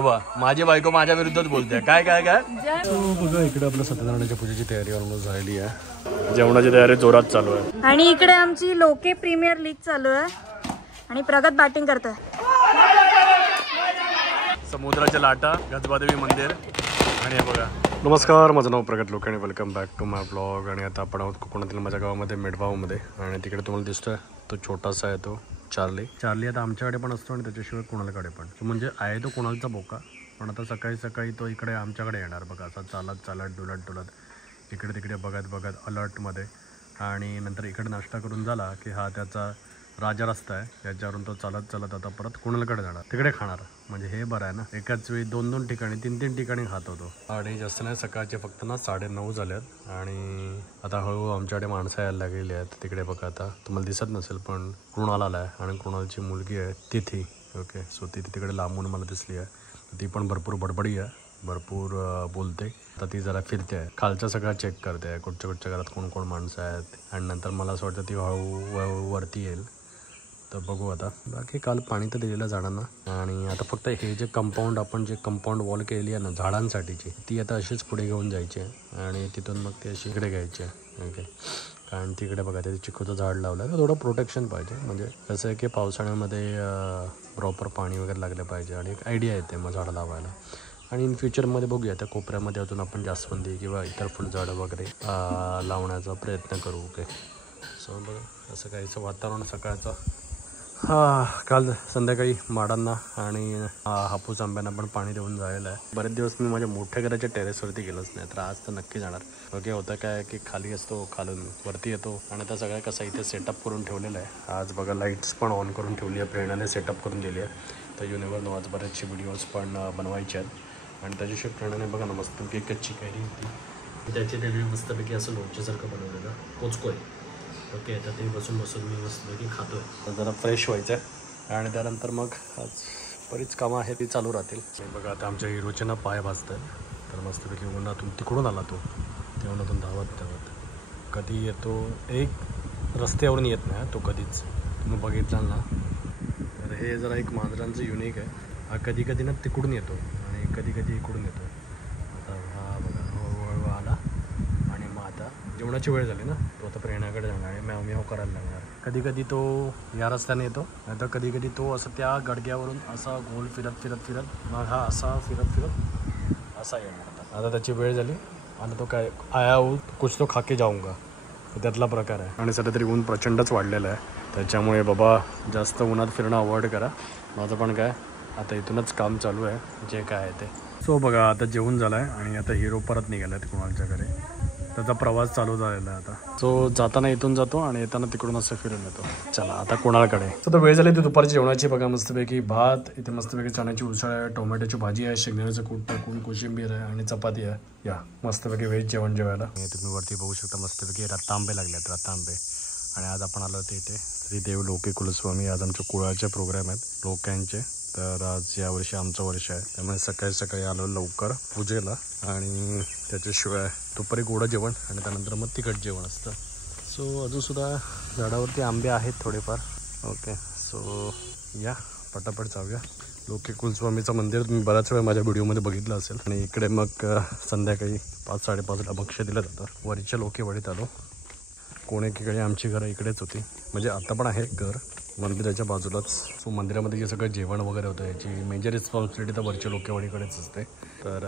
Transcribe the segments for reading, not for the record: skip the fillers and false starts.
बा माझी बायको माझ्या विरुद्धच बोलते काय काय काय बघा इकडे आपल्या सत्यनारायणाच्या पूजेची तयारी ऑलमोस्ट झाली आहे. जेवणाची तयारी जोरात चालू आहे. आणि इकडे आमची लोके प्रीमियर लीग चालू आहे आणि प्रगत बॅटिंग करतोय. समुद्राच्या लाटा, गजबादेवी मंदिर आणि हे बघा. नमस्कार, माझं नाव प्रगत लोके आणि welcome back to my blog. आणि आता आपण आहोत कोकणातील माझ्या गावामध्ये मेडगावमध्ये. आणि तिकडे तुम्हाला दिसतोय तो छोटासा आहे तो चार्ली आता आमच्याकडे पण असतो आणि त्याच्याशिवाय कोणालाकडे पण. म्हणजे आहे तो कोणाचा बोका, पण आता सकाळी सकाळी तो इकडे आमच्याकडे येणार बघा. असा चालत डुलत इकडे तिकडे बघत अलर्टमध्ये. आणि नंतर इकडे नाश्ता करून झाला की हा त्याचा राजा रस्ता आहे, याच्यावरून तो चालत आता परत कुणालकडे जाणार, तिकडे खाणार. म्हणजे हे बरं आहे ना, एकाच वेळी 2-2 ठिकाणी 3-3 ठिकाणी खात होतो. आणि जास्त नाही, सकाळचे फक्त ना 9:30 झाल्यात. आणि आता हळूहळू आमच्याकडे माणसं यायला लागलेली आहेत. तिकडे बघा, आता तुम्हाला दिसत नसेल पण कृणाल आला आहे आणि कृणालची मुलगी आहे तिथी. ओके, सो ती तिकडे लांबून मला दिसली आहे. ती पण भरपूर बडबडी आहे, भरपूर बोलते. तर ती जरा फिरते आहे, खालचं सगळं चेक करते आहे, कुठच्या घरात कोण माणसं आहेत. आणि नंतर मला असं वाटतं ती हळू वरती येईल. तर बघू आता. बाकी काल पाणी तर दिलेलं झाडांना. आणि आता फक्त हे जे कंपाऊंड, आपण जे कंपाऊंड वॉल केली आहे ना झाडांसाठीची, ती आता अशीच पुढे घेऊन जायची आहे. आणि तिथून मग ती अशी इकडे घ्यायची आहे. ओके, कारण तिकडे बघा ते चिकूचं झाड लावलं आहे. थोडं प्रोटेक्शन पाहिजे. म्हणजे कसं आहे की पावसाळ्यामध्ये प्रॉपर पाणी वगैरे लागलं पाहिजे. आणि एक आयडिया येते मग झाडं लावायला. आणि इन फ्युचरमध्ये बघूया त्या कोपऱ्यामध्ये अजून आपण जास्वंदी किंवा इतर फुलझाडं वगैरे लावण्याचा प्रयत्न करू. ओके, सो बघा असं काहीचं वातावरण सकाळचं. काल संध्याकाळी माडांना आणि हापूस आंब्यांना पण पाणी देऊन झालेलं आहे. बरेच दिवस मी माझ्या मोठ्या घराच्या टेरेसवरती गेलोच नाही, तर आज तर नक्की जाणार. ओके, होतं काय की खाली असतो, खालून वरती येतो. आणि आता सगळं कसं इथे सेटअप करून ठेवलेलं आहे. आज बघा लाईट्स पण ऑन करून ठेवली आहे, प्रेरणाने सेटअप करून दिली आहे. तर युनिवर नो आज बरेचसे व्हिडिओज पण बनवायचे आहेत. आणि त्याच्याशिवाय प्रेरणाने बघा ना मस्तपैकी कच्ची कैरी होती, त्याची रेल्वे मस्तपैकी असं लोणच्यासारखं बनवलेलं कोचको आहे. ओके, तर ते बसून मी मस्तपैकी खातो आहे. जरा फ्रेश व्हायचं आहे. आणि त्यानंतर मग आज बरीच कामं आहेत ती चालू राहतील. बघा आता आमच्या हिरोचे ना पाय भाजत आहेत. तर मस्तपैकी उन्हातून तिकडून आला तो, त्या उन्हातून धावत कधी येतो. एक रस्त्यावरून येत नाही तो कधीच, तुम्ही बघितलं ना. तर हे जरा एक मांजरांचं युनिक आहे. हा कधी ना तिकडून येतो आणि कधी इकडून येतो. आता हा बघा हळूहळू आला. आणि मग आता जेवणाची वेळ झाली ना, तो आता प्रेरणाकडे जाणार आणि म्याव करायला लागणार. कधी तो या रस्त्याने येतो, आता कधी तो असं त्या गडग्यावरून असा गोल फिरत मग हा असा फिरत असा येणार. आता त्याची वेळ झाली आणि तो काय आया हो कुछ तो खाके जाऊंगा, त्यातला प्रकार आहे. आणि सध्या तरी ऊन प्रचंडच वाढलेलं आहे, त्याच्यामुळे बाबा जास्त उन्हात फिरणं अवॉइड करा. माझं पण काय आता इथूनच काम चालू आहे जे काय आहे ते. सो बघा आता जेवण झालं आहे आणि आता हिरो परत निघाला आहे कुणालच्या घरी. त्याचा प्रवास चालू झालेला आहे आता. सो जाताना इथून जातो आणि येताना तिकडून असं फिरून येतो. चला आता कुणालकडे. तर वेळ झाली ती दुपारची जेवणाची. बघा मस्तपैकी भात, इथे मस्तपैकी चण्याची उसळ आहे, टोमॅटोची भाजी आहे, शेंगदाण्याचं कूट टाकून कोशिंबीर आहे आणि चपाती आहे. या मस्तपैकी व्हेज जेवण जेवायला. तुम्ही वरती बघू शकता मस्तपैकी रतांबे लागलेत, रतांबे. आणि आज आपण आलो होतो इथे श्री देव लोके कुलस्वामी. आज आमच्या कुळाचे प्रोग्राम आहेत लोक्यांचे. तर आज यावर्षी आमचं वर्ष आहे, त्यामुळे सकाळी आलो लवकर पूजेला. आणि त्याच्याशिवाय दुपारी गोडं जेवण आणि त्यानंतर मग तिखट जेवण असतं. सो अजूनसुद्धा झाडावरती आंबे आहेत थोडेफार. ओके, सो या पटापट जाऊया. लोके कुलस्वामीचं मंदिर तुम्ही बऱ्याच वेळा माझ्या व्हिडिओमध्ये बघितलं असेल. आणि इकडे मग संध्याकाळी 5-5:30ला भक्ष्य दिलं जातं. वरच्या लोकेवाडीत आलो. कोण एकीकडे आमची घरं इकडेच होती, म्हणजे आता पण आहे घर मंदिराच्या बाजूलाच. सो मंदिरामध्ये जे सगळं जेवण वगैरे होतं याची मेजर रिस्पॉन्सिबिलिटी तर वरच्या लोकेवाडीकडेच असते. तर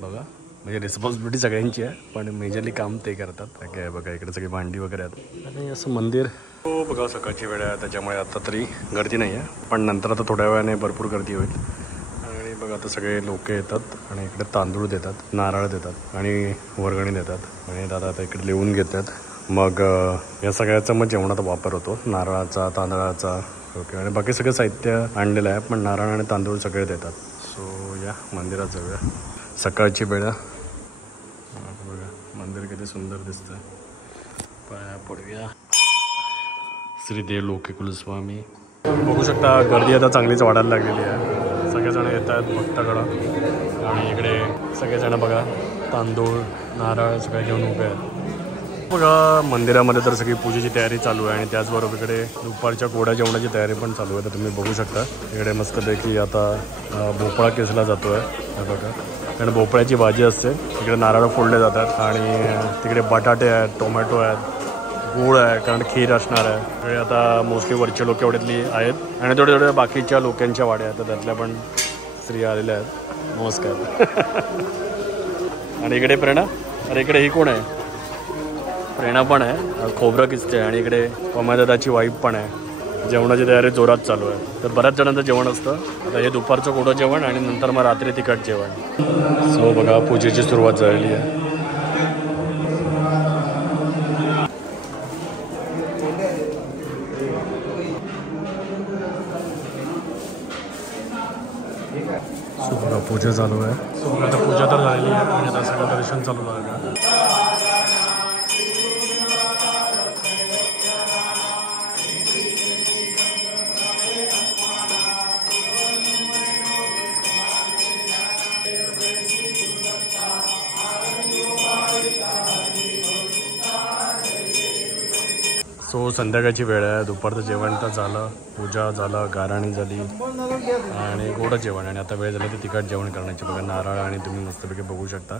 बघा म्हणजे रिस्पॉन्सिबिलिटी सगळ्यांची आहे, पण मेजरली काम ते करतात. काय बघा इकडे सगळी भांडी वगैरे आहेत. आणि असं मंदिर हो बघा सकाळची वेळ आहे, त्याच्यामुळे आता तरी गर्दी नाही आहे, पण नंतर आता थोड्या वेळाने भरपूर गर्दी होईल. आणि बघा आता सगळे लोक येतात आणि इकडे तांदूळ देतात, नारळ देतात आणि वर्गणी देतात. आणि दादा आता इकडे लिहून घेतात. मग या सगळ्याचा मग जेवणात वापर होतो, नारळाचा, तांदळाचा. ओके, आणि बाकी सगळं साहित्य आणलेलं आहे, पण नारळ आणि तांदूळ सगळे देतात. सो या मंदिरात जाऊया. सकाळची वेळ बघा, मंदिर किती सुंदर दिसतं. पाया पडूया. श्री देव लोके कुलस्वामी. बघू शकता गर्दी आता चांगलीच वाढायला लागलेली आहे. सगळेजण येत आहेत भक्ताकडं. आणि इकडे सगळेजण बघा तांदूळ नारळ सगळे घेऊन उभे आहेत. बघा मंदिरामध्ये तर सगळी पूजेची तयारी चालू आहे आणि त्याचबरोबर इकडे दुपारच्या गोड्या जेवणाची तयारी पण चालू आहे. तर तुम्ही बघू शकता इकडे मस्तपैकी आता भोपळा केसला जातो आहे बघा. कारण भोपळ्याची भाजी असते, इकडे नारळ फोडले जातात आणि तिकडे बटाटे आहेत, टोमॅटो आहेत, गूळ आहे, कारण खीर असणार आहे. इकडे आता मोस्टली वरचे लोक एवढ्यातली आहेत आणि थोड्या थोड्या बाकीच्या लोकांच्या वाड्या आहेत, तर त्यातल्या पण स्त्रिया आलेल्या आहेत. नमस्कार. आणि इकडे प्रेरणा, अरे इकडे ही कोण आहे? प्रेरणा पण आहे, खोबरं किसते आणि इकडे पमादादाची वाईफ पण आहे. जेवणाची तयारी जोरात चालू आहे. तर बऱ्याच जणांचं जेवण असतं. आता हे दुपारचं गोडं जेवण आणि नंतर मग रात्री तिखट जेवण. सो बघा पूजेची सुरुवात झालेली आहे. सो बघा पूजा चालू आहे. सो बघा आता पूजा तर झालेली आहे आणि आता सगळं दर्शन चालू आहे. सो संध्याकाळची वेळ आहे, दुपारचं जेवण तर झालं, पूजा झालं, गाराणी झाली आणि गोडं जेवण आणि आता वेळ झाली ते तिखट जेवण करण्याची. बघा नारळ आणि तुम्ही मस्तपैकी बघू शकता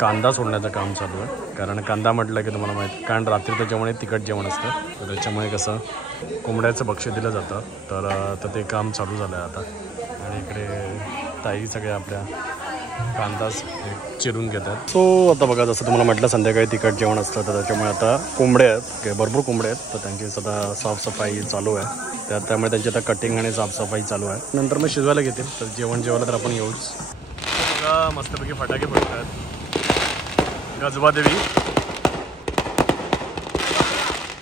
कांदा सोडण्याचं काम चालू आहे. कारण कांदा म्हटलं की तुम्हाला माहिती, कारण रात्रीचं जेवण हे तिखट जेवण असतं, तर त्याच्यामुळे कसं कोंबड्याचं बक्षीस दिलं जातं. तर ते काम चालू झालं आहे आता. आणि इकडे ताई सगळ्या आपल्या कांदा चिरून घेतात. सो आता बघा जसं तुम्हाला म्हटलं संध्याकाळी तिखट जेवण असतं, तर त्याच्यामुळे आता कोंबडे आहेत, भरपूर कोंबडे आहेत, तर त्यांची सध्या साफसफाई चालू आहे. त्यामुळे त्यांची आता कटिंग आणि साफसफाई चालू आहे. नंतर मग शिजवायला घेतील. तर जेवण जेवायला तर आपण येऊच. बघा मस्तपैकी फटाके पडतात. गजबादेवी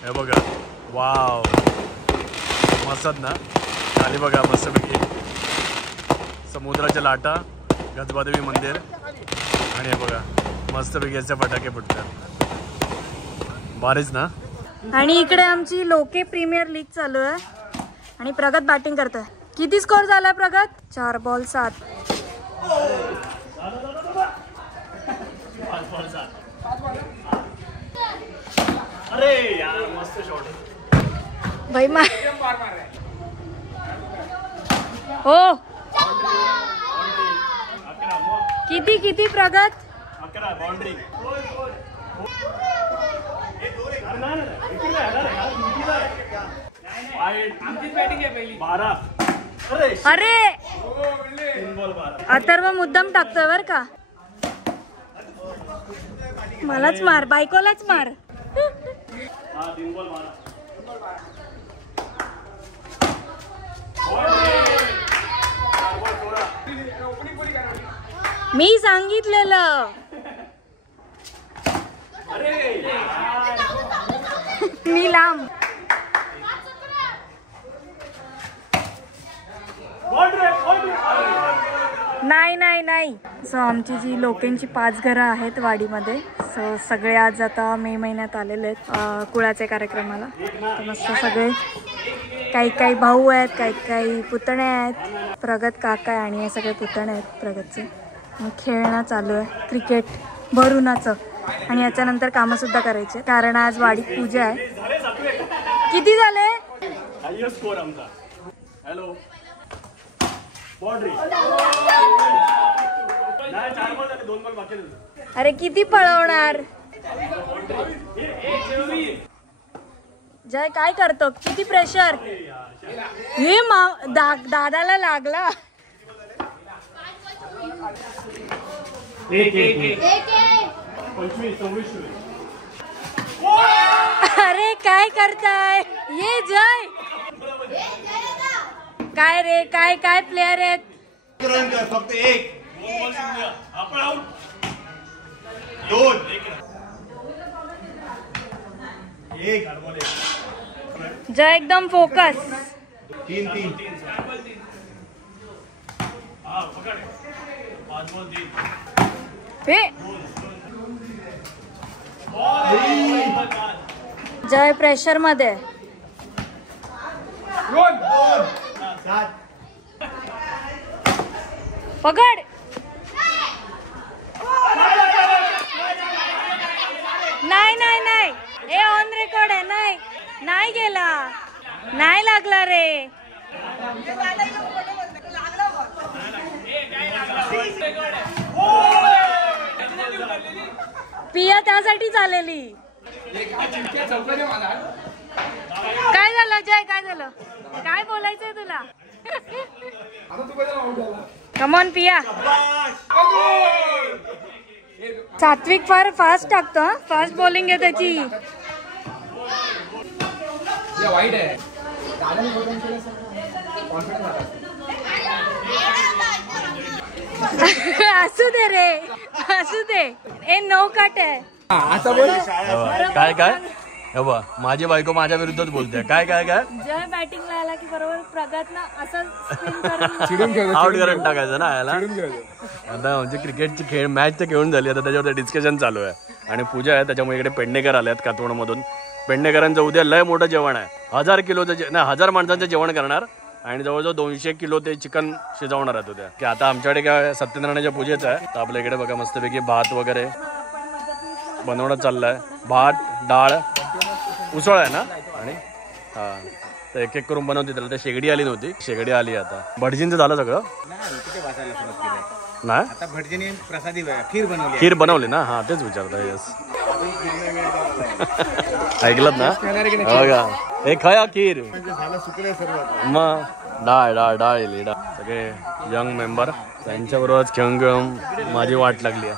हे बघा, वाव मस्त ना. खाली बघा मस्तपैकी समुद्राच्या लाटा, गजबादेवी मंदिर आणि हे बघा मस्तपैकी असे फटाके फुटतात. भारीच ना. आणि इकडे आमची लोके प्रीमियर लीग चालू आहे आणि प्रगत बॅटिंग करतोय. किती स्कोर झालाय प्रगत? 4 बॉल 7. अरे यार मस्त शॉट भाई हो. किती प्रगत? 11 बाउंड्री. अरे अथर्व मुद्दाम टाकतोय बर का. मलाच मार, बायकोलाच मार. मी सांगितलेलं. मी लांब. नाही. सो आमची जी लोकांची 5 घरं आहेत वाडीमध्ये, सो सगळे आज आता मे महिन्यात आलेले आहेत कुळाच्या कार्यक्रमाला. तर मस्त सगळे काही भाऊ आहेत, काही पुतणे आहेत. प्रगत काका आहे आणि हे सगळे पुतणे आहेत प्रगतचे. खेळणं चालू आहे, क्रिकेट भरूनाचं. आणि याच्यानंतर कामंसुद्धा करायचे, कारण आज वाडीत पूजा आहे. किती झाले? हॅलो अरे किती पळवणार? जय काय करतो? किती प्रेशर? हे दादाला लागला. अरे काय करताय? ये जय काय रे, काय प्लेयर आहेत? फक्त 1 आपण आउट 2 1 जय एकदम फोकस. 3 हे जय प्रेशर मध्ये. पकड. नाही नाही गेला, नाही लागला रे. पिया त्यासाठीच आलेली. काय झालं जय, काय झालं, काय बोलायचंय तुला? कमॉन पिया. सात्विक फार फास्ट टाकतो, फास्ट बॉलिंग आहे त्याची. असू दे रे, असू दे. ए नो कट आहे. काय काय बा, माझी बायको माझ्या विरुद्धच बोलते. काय काय काय जय बॅटिंगला आला की बरोबर प्रगतनं असं spin करून आउट करून टाकायचं ना याला. आता म्हणजे क्रिकेटची खेळ मॅच तर खेळून झाली, आता त्याच्यावर डिस्कशन चालू आहे. आणि पूजा आहे, त्याच्यामुळे इकडे पेडणेकर आल्यात कातवणमधून. पेडणेकरांचं उद्या लय मोठं जेवण आहे. 1000 किलोचं नाही 1000 माणसांचं जेवण करणार आणि जवळजवळ 200 किलो ते चिकन शिजवणार आहेत उद्या. की आता आमच्याकडे काय सत्यनारायणाच्या पूजेचं आहे, तर आपल्या इकडे बघा मस्तपैकी भात वगैरे बनवणं चाललंय. भात, डाळ, उसळ आहे ना. आणि हा तर एक एक करून बनवते त्याला. तर शेगडी आली नव्हती, शेगडी आली आता. भटजींचं झालं सगळं नाही. आता भटजीने प्रसादी खीर बनवली. खीर बनवली ना. हा तेच विचारता. येस ऐकलत ना बघा. हे खया खीर मग डाळ डाळ डाळ येईल. सगळे यंग मेंबर त्यांच्याबरोबरच खेळून खेळून माझी वाट लागली आहे.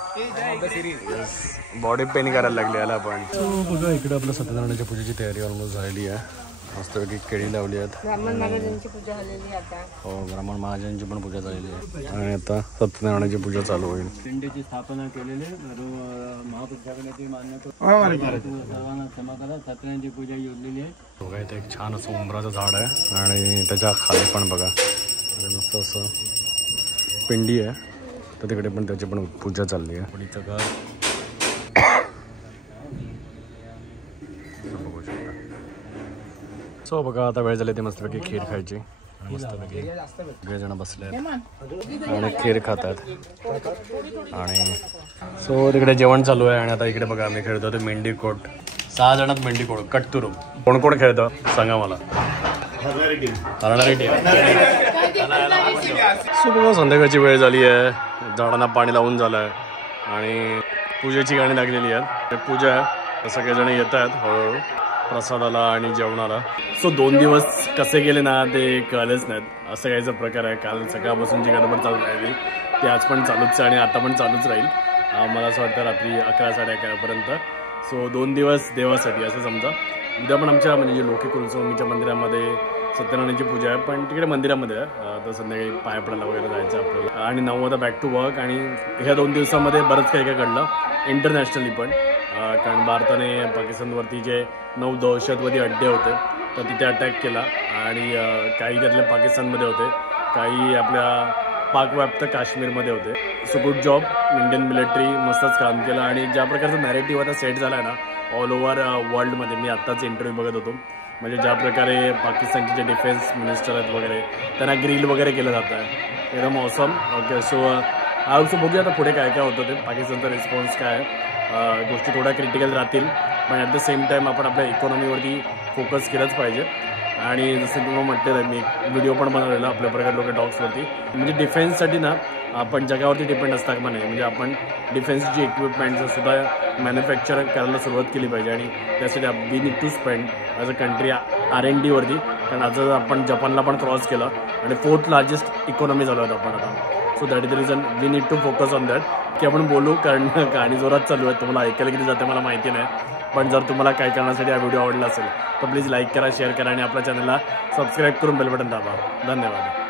बॉडी पेन करायला लागली याला पण. बघा इकडे आपल्या सत्यनारायणाच्या पूजेची तयारी ऑलमोस्ट झालेली आहे. मस्तपैकी केळी लावली आहेत. ब्राह्मण महाराजांची पूजा झालेली आता. हो ब्राह्मण महाराजांची पण पूजा झालेली आहे. आणि आता सत्यनारायणाची पूजा चालू होईल. पिंडीची स्थापना केलेली महापुरुषाची मान्यता सर्वांना क्षमा करा. सत्यनारायणची पूजा योजलेली आहे. बघा इथे एक छान असं उंबराचं झाड आहे आणि त्याच्या खाली पण बघा मस्त असं पिंडी आहे. तर तिकडे पण त्याची पण पूजा चालली आहे. पुढीचं घर बघू शकता. सो बघा आता वेळ झाली ते मस्तपैकी खीर खायची. मस्तपैकी सगळेजण बसले आहेत आणि खीर खातात. आणि सो तिकडे जेवण चालू आहे. आणि आता इकडे बघा आम्ही खेळतो ते मेंढी कोट. 6 जणात मेंढी कोट कट तुरू. कोण कोण खेळतं सांगा मला. हरणारी टीम. सो बघा संध्याकाळची वेळ झाली आहे. झाडांना पाणी लावून झालं आहे आणि पूजेची गाणी लागलेली आहेत. पूजा आहे, सगळेजण येत आहेत हळूहळू प्रसादाला आणि जेवणाला. सो 2 दिवस कसे गेले ना ते कळलेच नाहीत. असं काहीचा प्रकार आहे. काल सकाळपासून जी गडबड चालू राहिली ती आज पण चालूच आहे आणि आता पण चालूच राहील. मला असं वाटतं रात्री 11 साडे 11पर्यंत. सो 2 दिवस देवासाठी असं समजा. उद्या पण आमच्या म्हणजे लोकी कुलस्वामीच्या मंदिरामध्ये सत्यनारायणाची पूजा आहे, पण तिकडे मंदिरामध्ये आहे. तर संध्याकाळी पाया पडायला वगैरे जायचं आपल्याला. आणि 9 वाजता बॅक टू वर्क. आणि ह्या 2 दिवसामध्ये बरंच काही काय घडलं इंटरनॅशनली पण. कारण भारताने पाकिस्तानवरती जे 9 दहशतवादी अड्डे होते तर तिथे अटॅक केला. आणि काही त्यातले पाकिस्तानमध्ये होते, काही आपल्या पाकव्याप्त काश्मीरमध्ये होते. So good job Indian military, मस्तच काम केलं. आणि ज्या प्रकारचं नॅरेटिव्ह आता सेट झाला आहे ना ऑल ओव्हर वर्ल्डमध्ये. मी आत्ताच इंटरव्ह्यू बघत होतो. म्हणजे ज्या प्रकारे पाकिस्तानचे जे डिफेन्स मिनिस्टर आहेत वगैरे त्यांना ग्रिल वगैरे केलं जातं आहे. एकदम ऑसम. ओके सो आजचं बघूया आता पुढे काय काय होतं ते. पाकिस्तानचा रिस्पॉन्स काय आहे. गोष्टी थोड्या क्रिटिकल राहतील पण ॲट द सेम टाईम आपण आपल्या इकॉनॉमीवरती फोकस केलंच पाहिजे. आणि जसं तुम्हाला म्हटलेलं आहे मी एक व्हिडिओ पण बनवलेला आपल्या प्रकार लोक टॉक्सवरती. म्हणजे डिफेन्ससाठी ना आपण जगावरती डिपेंड असता का नाही. म्हणजे आपण डिफेन्सची इक्विपमेंट्स सुद्धा मॅन्युफॅक्चर करायला सुरुवात केली पाहिजे. आणि त्यासाठी we need to spend as a country R&D वरती. कारण आज आपण जपानला पण क्रॉस केलं आणि 4th लार्जेस्ट इकॉनॉमी झालो होतं आपण आता. So that is the reason we need to focus on that. की आपण बोलू कारण कहाणी जोरात चालू आहे. तुम्हाला ऐकायला किती जाते मला माहिती नाही, पण जर तुम्हाला काय करण्यासाठी हा व्हिडिओ आवडला असेल तर प्लीज लाईक करा, शेअर करा आणि आपल्या चॅनलला सबस्क्राईब करून बेल बटन दाबा. धन्यवाद.